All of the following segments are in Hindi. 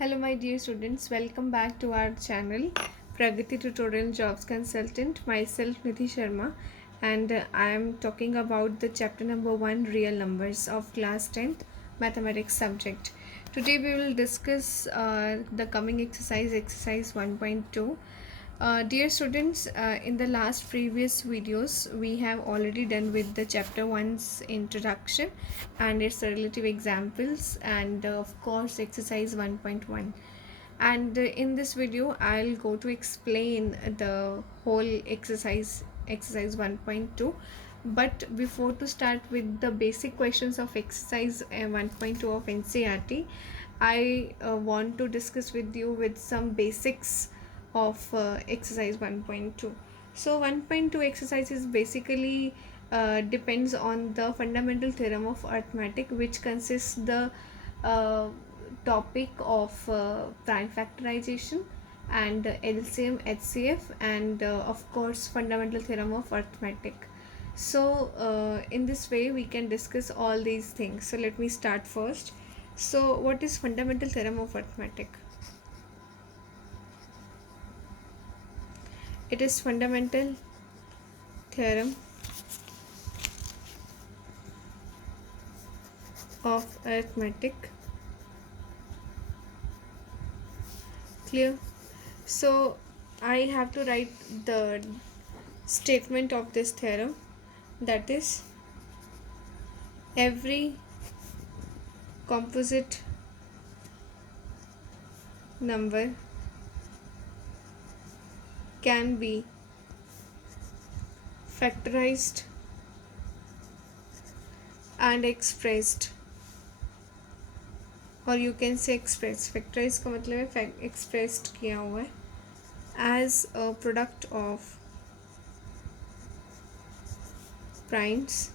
Hello my dear students, welcome back to our channel Pragati Tutorial Jobs Consultant. Myself Nidhi Sharma, and I am talking about the chapter number 1 real numbers of class 10th mathematics subject. Today we will discuss the coming exercise 1.2. Dear students, in the last previous videos we have already done with the chapter 1's introduction and its relative examples, and of course exercise 1.1. And in this video I'll go to explain the whole exercise 1.2. But before to start with the basic questions of exercise 1.2 of NCERT, I want to discuss with you with some basics of exercise 1.2. So 1.2 exercise is basically depends on the fundamental theorem of arithmetic, which consists the uh, topic of prime factorization and LCM, HCF, and of course fundamental theorem of arithmetic. So in this way we can discuss all these things. So let me start first. So what is fundamental theorem of arithmetic? It is fundamental theorem of arithmetic. Clear? So I have to write the statement of this theorem, that is, every composite number can be factorized and expressed, और you can say express. Factorise का मतलब है एक्सप्रेस्ड किया हुआ है as a product of primes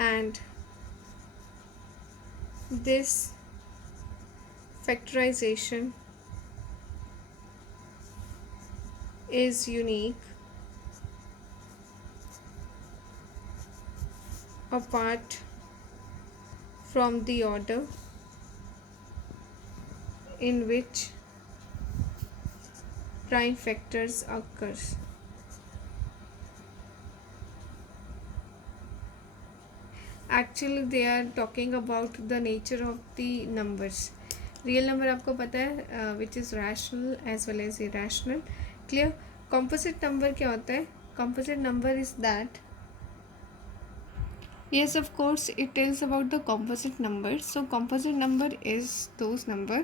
and this factorization is unique apart from the order in which prime factors occurs. Actually they are talking about the nature of the numbers. Real number आपको पता है which is rational as well as irrational. Clear? Composite number क्या होता है? Composite number is that, yes of course it tells about the composite number. So composite number is those number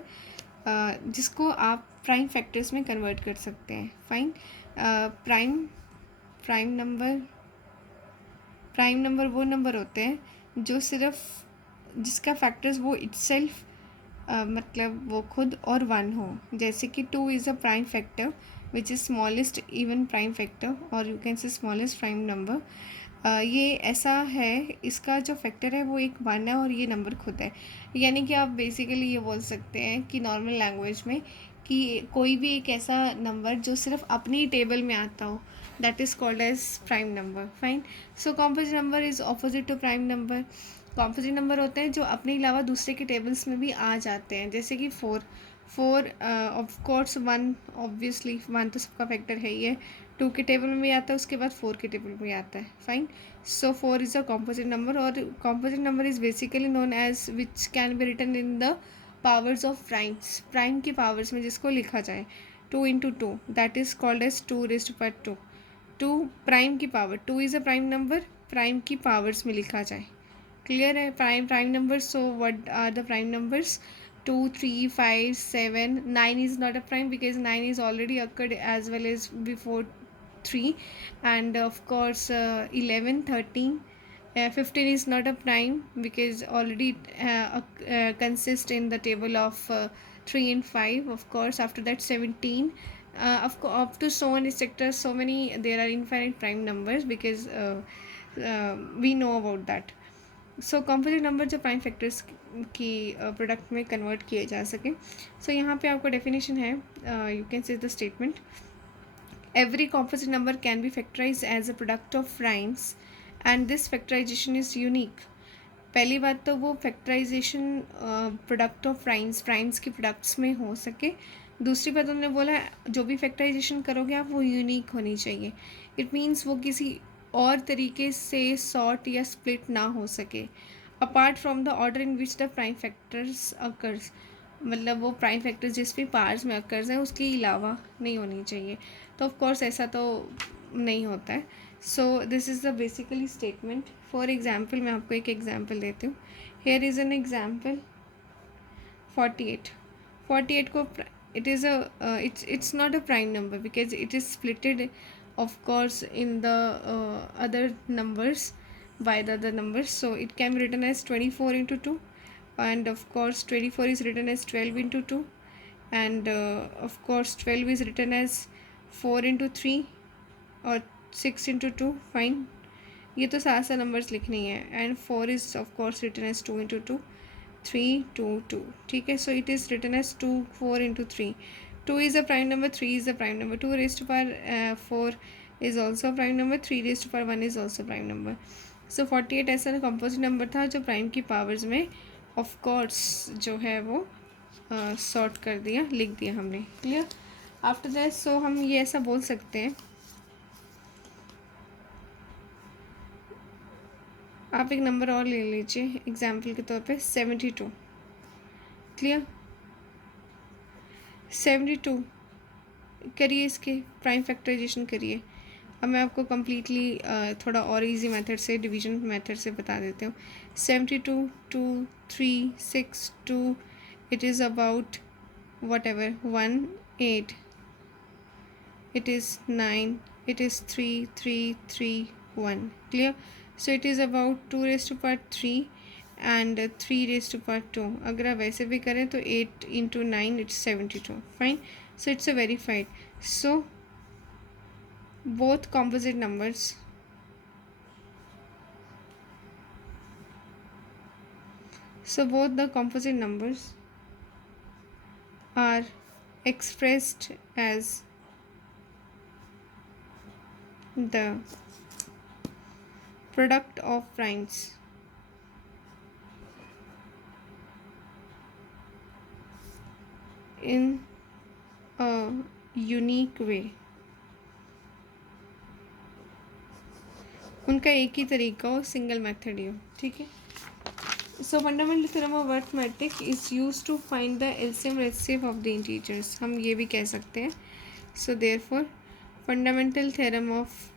जिसको आप प्राइम फैक्टर्स में कन्वर्ट कर सकते हैं. फाइन. प्राइम प्राइम नंबर वो नंबर होते हैं जो सिर्फ जिसका फैक्टर्स वो इटसेल्फ मतलब वो खुद और वन हो. जैसे कि 2 is a prime factor which is smallest even prime factor, और you can say smallest prime number. ये ऐसा है, इसका जो फैक्टर है वो एक 1 है और ये नंबर खुद है. यानी कि आप बेसिकली ये बोल सकते हैं कि नॉर्मल लैंग्वेज में कि कोई भी एक ऐसा नंबर जो सिर्फ अपनी टेबल में आता हो, that is called as prime number. Fine. So composite number is opposite to prime number. Composite number होते हैं जो अपने अलावा दूसरे के टेबल्स में भी आ जाते हैं. जैसे कि 4 ऑफ कोर्स 1, ऑब्वियसली 1 तो सबका फैक्टर है ही है. 2 के टेबल में भी आता है, उसके बाद 4 के टेबल में भी आता है. Fine. So 4 is a composite number, और composite number is basically known as which can be written in the powers of primes. Prime की पावर्स में जिसको लिखा जाए 2 into 2, that is called as 2 raised to power 2. 2 prime की power, 2 is a prime number, prime की पावर्स में लिखा जाए. क्लियर है? Prime numbers. So what are the prime numbers? 2, 3, 5, 7. 9 is not a prime because 9 is already occurred as well as before 3. And of course 11, 13, 15 is not a prime because already consist in the table of 3 and 5. Of course after that 17, up to so on etc. So many, there are infinite prime numbers because we know about that. So composite number जो प्राइम फैक्टर्स की प्रोडक्ट में कन्वर्ट किए जा सके. सो यहाँ पे आपको डेफिनेशन है, यू कैन से the statement, every composite number can be factorized as a product of primes and this factorization is unique पहली बात तो वो फैक्टराइजेशन प्रोडक्ट ऑफ प्राइम्स की प्रोडक्ट्स में हो सके। दूसरी बात उन्होंने बोला जो भी फैक्टराइजेशन करोगे आप वो यूनिक होनी चाहिए। इट मीन्स वो किसी और तरीके से सॉर्ट या स्प्लिट ना हो सके apart from the order in which the prime factors occurs. मतलब वो प्राइम फैक्टर्स जिस भी पार्ट्स में अकर्स हैं उसके अलावा नहीं होनी चाहिए। तो ऑफ कोर्स ऐसा तो नहीं होता है। So this is the basically statement. For example मैं आपको एक एग्जाम्पल देती हूँ। Here is an example 48। 48 को it is a it's not a prime number because it is splitted of course in the other numbers by the other numbers, so it can be written as 24 into 2, and of course 24 is written as 12 into 2, and of course 12 is written as 4 into 3 or 6 into 2, fine। ये तो सात सा नंबर्स लिखनी है। And 4 is of course written as 2 into 2, 3 2 2, ठीक है। So it is written as 2 4 into 3। 2 is a prime number, 3 is a prime number, 2 raised to power 4 is also a prime number, 3 raised to power 1 is also prime number। सो 48 ऐसा कंपोजिट नंबर था जो प्राइम की पावर्स में ऑफ कोर्स जो है वो सॉर्ट कर दिया, लिख दिया हमने। क्लियर? आफ्टर दैट सो हम ये ऐसा बोल सकते हैं, आप एक नंबर और ले लीजिए एग्जाम्पल के तौर पे 72। क्लियर? 72 करिए, इसके प्राइम फैक्टराइजेशन करिए। अब मैं आपको कम्प्लीटली थोड़ा और इजी मेथड से, डिवीजन मेथड से बता देती हूँ। 72 2 3 6 2, it is about what ever 1 8, it is 9, it is 3 3 3 1। clear? So it is about 2 raised to power 3 and 3 raised to power 2। अगर आप वैसे भी करें तो 8 into 9 it's 72, fine। So it's a verified। So both composite numbers are expressed as the product of primes in a unique way। उनका एक ही तरीका हो, सिंगल मेथड ही हो, ठीक है। So fundamental theorem of arithmetic is use to find the LCM receive of the integers, हम ये भी कह सकते हैं। So therefore fundamental theorem of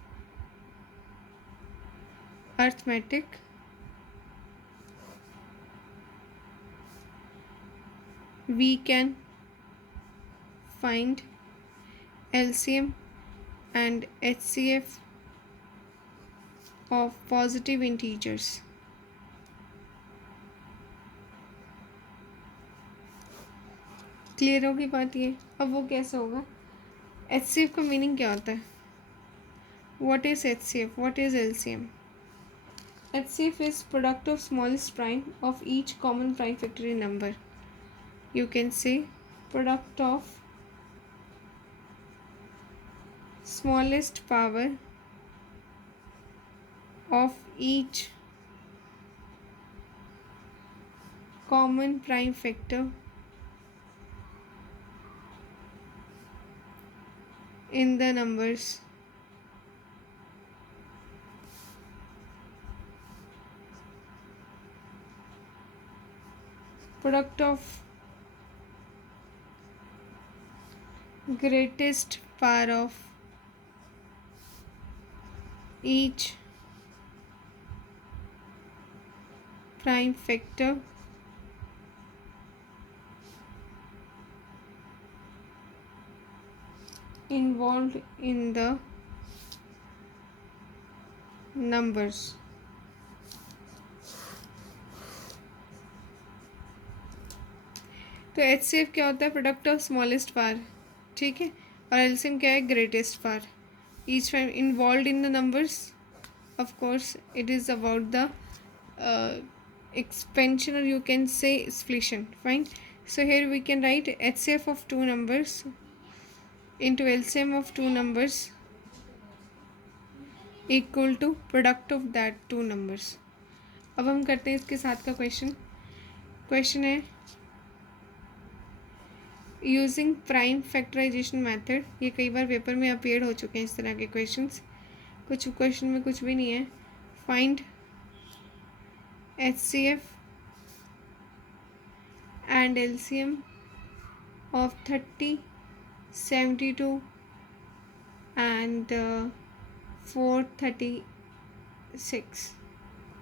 arithmetic we can find LCM and HCF of positive integers। Clear होगी बात ये? अब वो कैसे होगा? HCF का मीनिंग क्या होता है? What is HCF? What is LCM? HCF is product of smallest prime of each common prime factorial number। You can say product of smallest power of each common prime factor in the numbers product of greatest power of each prime factor involved in the numbers। तो HCF क्या होता है? प्रोडक्ट ऑफ स्मॉलेस्ट पावर, ठीक है। और LCM क्या है? Greatest power. Each time involve in the numbers, of course it is about the expansion, or you can say splicing, fine। So here we can write HCF of two numbers into LCM of two numbers equal to product of that two numbers। अब हम करते हैं इसके साथ का क्वेश्चन है यूजिंग प्राइम फैक्टराइजेशन मेथड। ये कई बार पेपर में अपीयर हो चुके हैं इस तरह के क्वेश्चंस। कुछ क्वेश्चन में कुछ भी नहीं है। Find HCF and LCM of 30, 72 and 436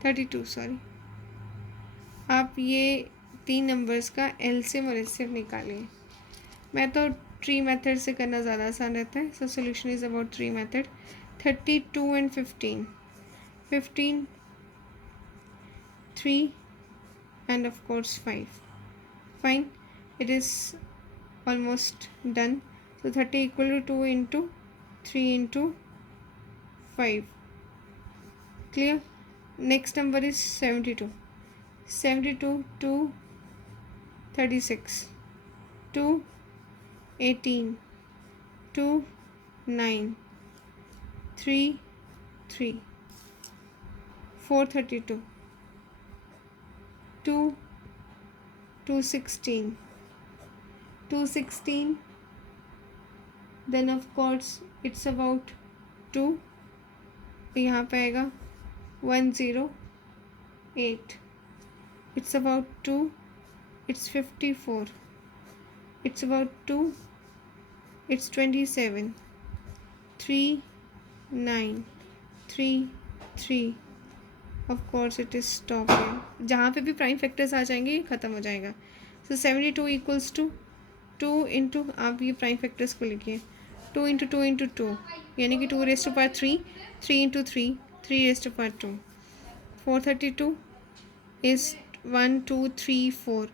32 sorry. आप ये 3 नंबर्स का LCM और HCF निकालिए। मैं तो ट्री मेथड से करना ज़्यादा आसान रहता है। So solution is about tree method. 32 and 15 3 and of course 5. Fine, it is almost done. So 30 equal to 2 into 3 into 5. Clear? Next number is 72. 72 2 36 2 18 2 9 3 3 432 2 216 216 then of course it's about 2 यहाँ पे आएगा 108 it's about 2 it's 54 it's about 2 it's 27 3 9 3 3 of course it is stop है। जहाँ पे भी प्राइम फैक्टर्स आ जाएंगे ये ख़त्म हो जाएगा। सो 72 इक्वल्स टू 2 इंटू, आप ये प्राइम फैक्टर्स को लिखिए, 2 इंटू 2 इंटू 2 यानी कि 2 raise to power 3, 3 into 3 3 raise to power 2। 432 is 1 2 3 4।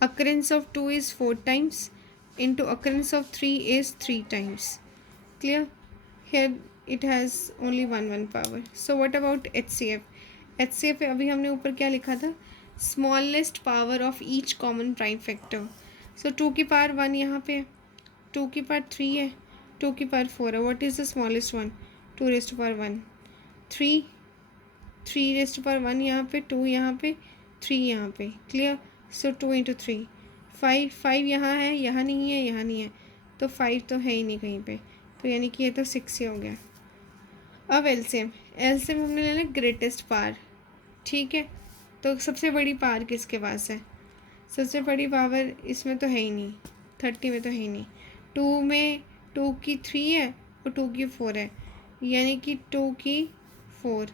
occurrence of 2 is 4 times into occurrence of 3 is 3 times. Clear? Here it has only one power. So what about HCF? HCF अभी हमने ऊपर क्या लिखा था, smallest power of each common prime factor. So 2 की पावर 1 यहाँ पे है, 2 की पावर 3 है, 2 की पावर 4 है। What is the smallest one? 2 raise to power 1। 3 raise to power 1 यहाँ पे, 2 यहाँ पे, 3 यहाँ पे। क्लियर? सो 2 इंटू 3 5 यहाँ है, यहाँ नहीं है, यहाँ नहीं है, तो 5 तो है ही नहीं कहीं पे, तो यानी कि ये तो 6 ही हो गया। अब एलसीएम हमने ले लिया ग्रेटेस्ट पावर। ठीक है, तो सबसे बड़ी पावर किसके पास है? सबसे बड़ी पावर इसमें तो है ही नहीं, 30 में तो है ही नहीं। 2 में 2 की 3 है और 2 की 4 है, यानी कि 2 की 4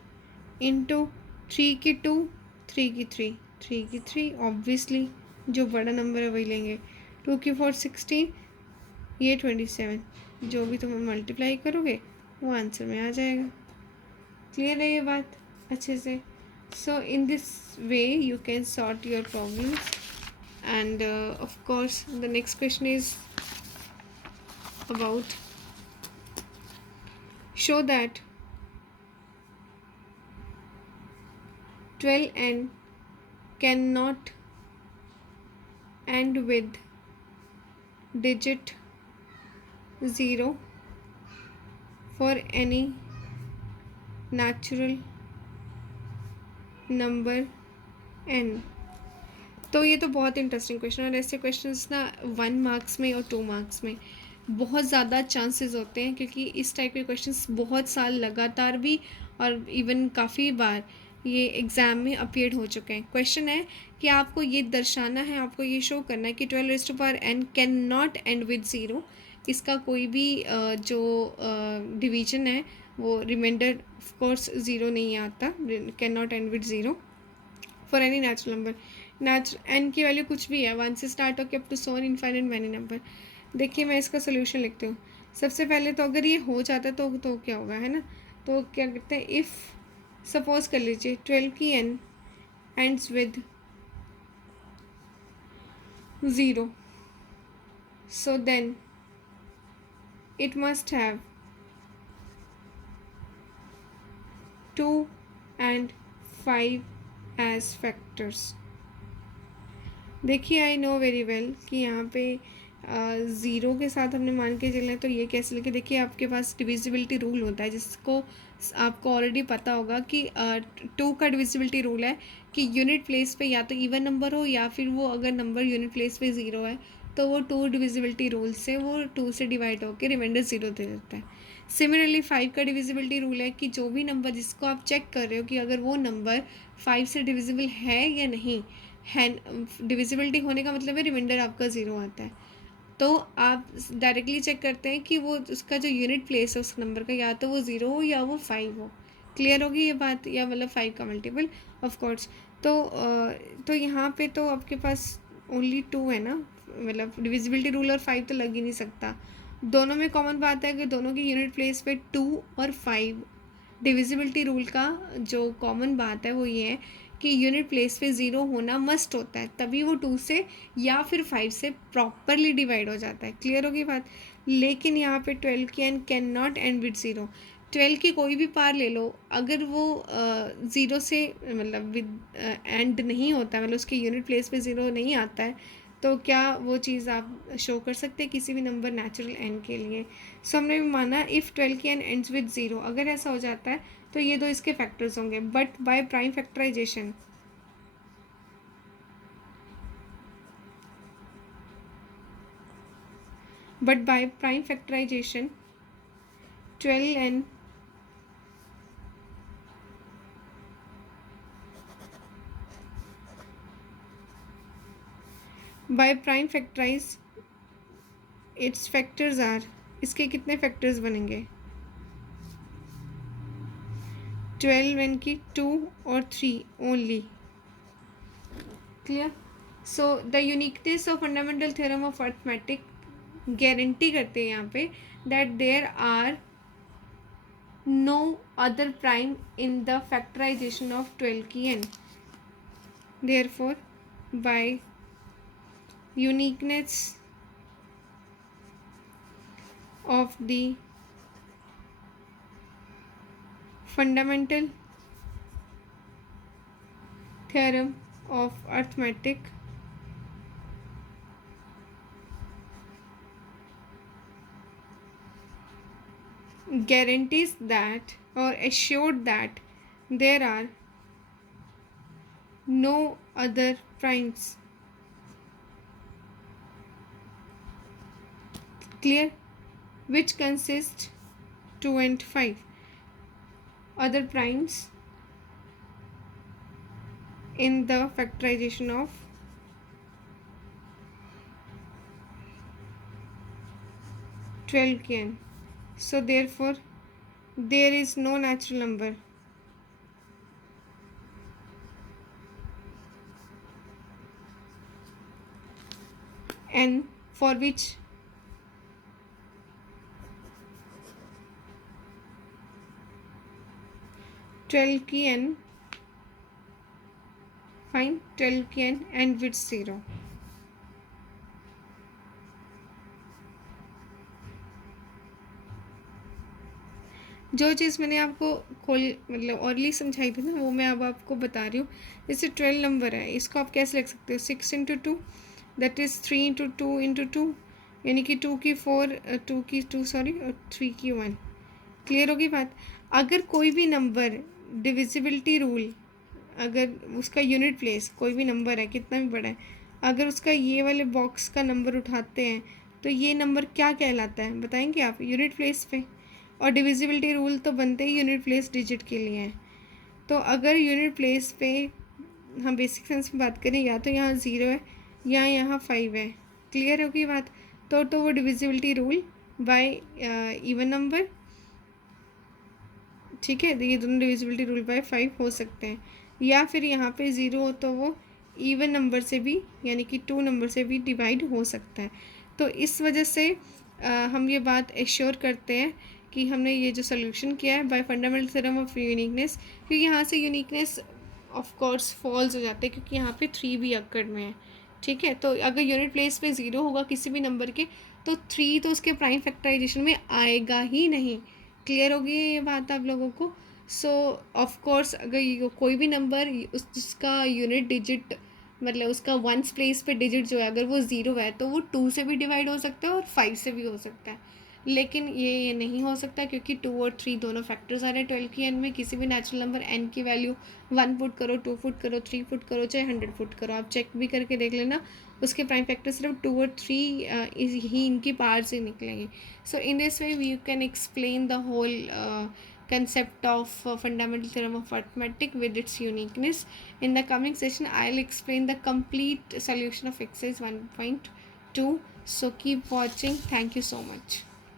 इंटू 3 की 2, 3 की 3, 3 की 3, ऑब्वियसली जो बड़ा नंबर है वही लेंगे। 2 की 4 16, ये 27, जो भी तुम मल्टीप्लाई करोगे वो आंसर में आ जाएगा। क्लियर है ये बात अच्छे से? So in this way you can sort your problems and of course the next question is about show that 12n cannot end with digit 0 for any natural number n। तो ये तो बहुत इंटरेस्टिंग क्वेश्चन, और ऐसे क्वेश्चंस ना 1 मार्क्स में और 2 मार्क्स में बहुत ज़्यादा चांसेस होते हैं, क्योंकि इस टाइप के क्वेश्चंस बहुत साल लगातार भी और इवन काफ़ी बार ये एग्ज़ाम में अपीयर हो चुके हैं। क्वेश्चन है कि आपको ये दर्शाना है, आपको ये शो करना है कि 12n can not end with 0। इसका कोई भी जो डिवीजन है वो रिमाइंडर ऑफ कोर्स 0 नहीं आता, can not end with 0 for any natural number. N की वैल्यू कुछ भी है, 1 से स्टार्ट होकर up to so infinite many number. देखिए मैं इसका सोल्यूशन लिखती हूँ। सबसे पहले तो अगर ये हो जाता तो क्या होगा, है ना? तो क्या करते हैं, इफ़ सपोज कर लीजिए 12 की n ends with 0, so then it must have 2 and 5 as factors। देखिए आई नो वेरी वेल कि यहाँ पे ज़ीरो के साथ हमने मान के चलें तो ये कैसे लेके, देखिए आपके पास डिविजिबिलिटी रूल होता है जिसको आपको ऑलरेडी पता होगा कि टू का डिविजिबिलिटी रूल है कि यूनिट प्लेस पे या तो इवन नंबर हो या फिर वो अगर नंबर यूनिट प्लेस पे ज़ीरो है तो वो टू डिविजिबिलिटी रूल से वो टू से डिवाइड होकर रिमाइंडर ज़ीरो दे देता है। सिमिलरली 5 का डिविजिबिलिटी रूल है कि जो भी नंबर जिसको आप चेक कर रहे हो कि अगर वो नंबर 5 से डिविजिबल है या नहीं है, डिविजिबिलिटी होने का मतलब है रिमाइंडर आपका ज़ीरो आता है, तो आप डायरेक्टली चेक करते हैं कि वो उसका जो यूनिट प्लेस है उस नंबर का या तो वो ज़ीरो हो या वो 5 हो। क्लियर होगी ये बात, या मतलब 5 का मल्टीपल ऑफ कोर्स। तो यहाँ पे तो आपके पास ओनली 2 है ना, मतलब डिविजिबिलिटी रूल और 5 तो लग ही नहीं सकता। दोनों में कॉमन बात है कि दोनों की यूनिट प्लेस पे 2 और 5। डिविजिबिलिटी रूल का जो कॉमन बात है वो ये है कि यूनिट प्लेस पे ज़ीरो होना मस्ट होता है, तभी वो 2 से या फिर 5 से प्रॉपरली डिवाइड हो जाता है। क्लियर होगी बात। लेकिन यहाँ पे 12 की and can not end with zero. 12 की कोई भी पार ले लो, अगर वो ज़ीरो से मतलब विद एंड नहीं होता, मतलब उसके यूनिट प्लेस पे ज़ीरो नहीं आता है, तो क्या वो चीज़ आप शो कर सकते हैं किसी भी नंबर नेचुरल एन के लिए। सो हमने भी माना इफ़ 12 की एन एंड्स विद ज़ीरो, अगर ऐसा हो जाता है तो ये दो इसके फैक्टर्स होंगे। But by prime factorisation, but by prime factorization 12n by prime factorize its factors are, इसके कितने फैक्टर्स बनेंगे 12n की 2 और 3 only. Clear. So the uniqueness of fundamental theorem of arithmetic guarantee करते हैं यहाँ पे that there are no other prime in the factorisation of 12 की n। Therefore by uniqueness of the fundamental theorem of arithmetic guarantees that or assured that there are no other primes, clear, which consist 2 and 5 other primes in the factorization of 12 k n. So therefore there is no natural number n for which twelve की n फाइन 12 की n and with 0। जो चीज़ मैंने आपको खोल मतलब ऑरली समझाई थी ना वो मैं अब आपको बता रही हूँ। जैसे 12 नंबर है, इसको आप कैसे लिख सकते हो 6 into 2 that is 3 into 2 into 2, यानी कि 2 की 4 2 की 2 सॉरी और 3 की 1। क्लियर होगी बात। अगर कोई भी नंबर डिविजिबिलिटी रूल, अगर उसका यूनिट प्लेस कोई भी नंबर है कितना भी बड़ा है, अगर उसका ये वाले बॉक्स का नंबर उठाते हैं तो ये नंबर क्या कहलाता है बताएंगे आप, यूनिट प्लेस पे। और डिविजिबिलिटी रूल तो बनते ही यूनिट प्लेस डिजिट के लिए हैं। तो अगर यूनिट प्लेस पे हम बेसिक सेंस में बात करें, या तो यहाँ 0 है या यहाँ 5 है। क्लियर होगी बात। तो वो divisibility rule by even number, ठीक है, ये दोनों डिविजिबिलिटी रूल बाय 5 हो सकते हैं। या फिर यहाँ पे 0 हो तो वो इवन नंबर से भी यानी कि 2 नंबर से भी डिवाइड हो सकता है। तो इस वजह से हम ये बात एश्योर करते हैं कि हमने ये जो सोल्यूशन किया है bye fundamental theorem of uniqueness, क्योंकि यहाँ से यूनिकनेस ऑफ कोर्स फॉल्स हो जाते हैं क्योंकि यहाँ पे 3 भी अक्कड़ में है। ठीक है, तो अगर यूनिट प्लेस पे 0 होगा किसी भी नंबर के तो 3 तो उसके प्राइम फैक्टराइजेशन में आएगा ही नहीं। क्लियर होगी ये बात आप लोगों को। सो ऑफ कोर्स अगर कोई भी नंबर उस जिसका यूनिट डिजिट मतलब उसका वंस प्लेस पे डिजिट जो है अगर वो ज़ीरो है तो वो 2 से भी डिवाइड हो सकता है और 5 से भी हो सकता है। लेकिन ये नहीं हो सकता क्योंकि 2 और 3 दोनों फैक्टर्स आ रहे हैं 12 की एन में। किसी भी नेचुरल नंबर एन की वैल्यू 1 पुट करो, 2 पुट करो, 3 पुट करो, चाहे 100 पुट करो, आप चेक भी करके देख लेना, उसके प्राइम फैक्टर सिर्फ 2 और 3 ही इनकी पार से निकलेंगे। So in this way we can explain the whole concept of fundamental theorem of arithmetic with its uniqueness. In the coming session I'll explain the complete solution of exercise 1.2. So keep watching. Thank you so much.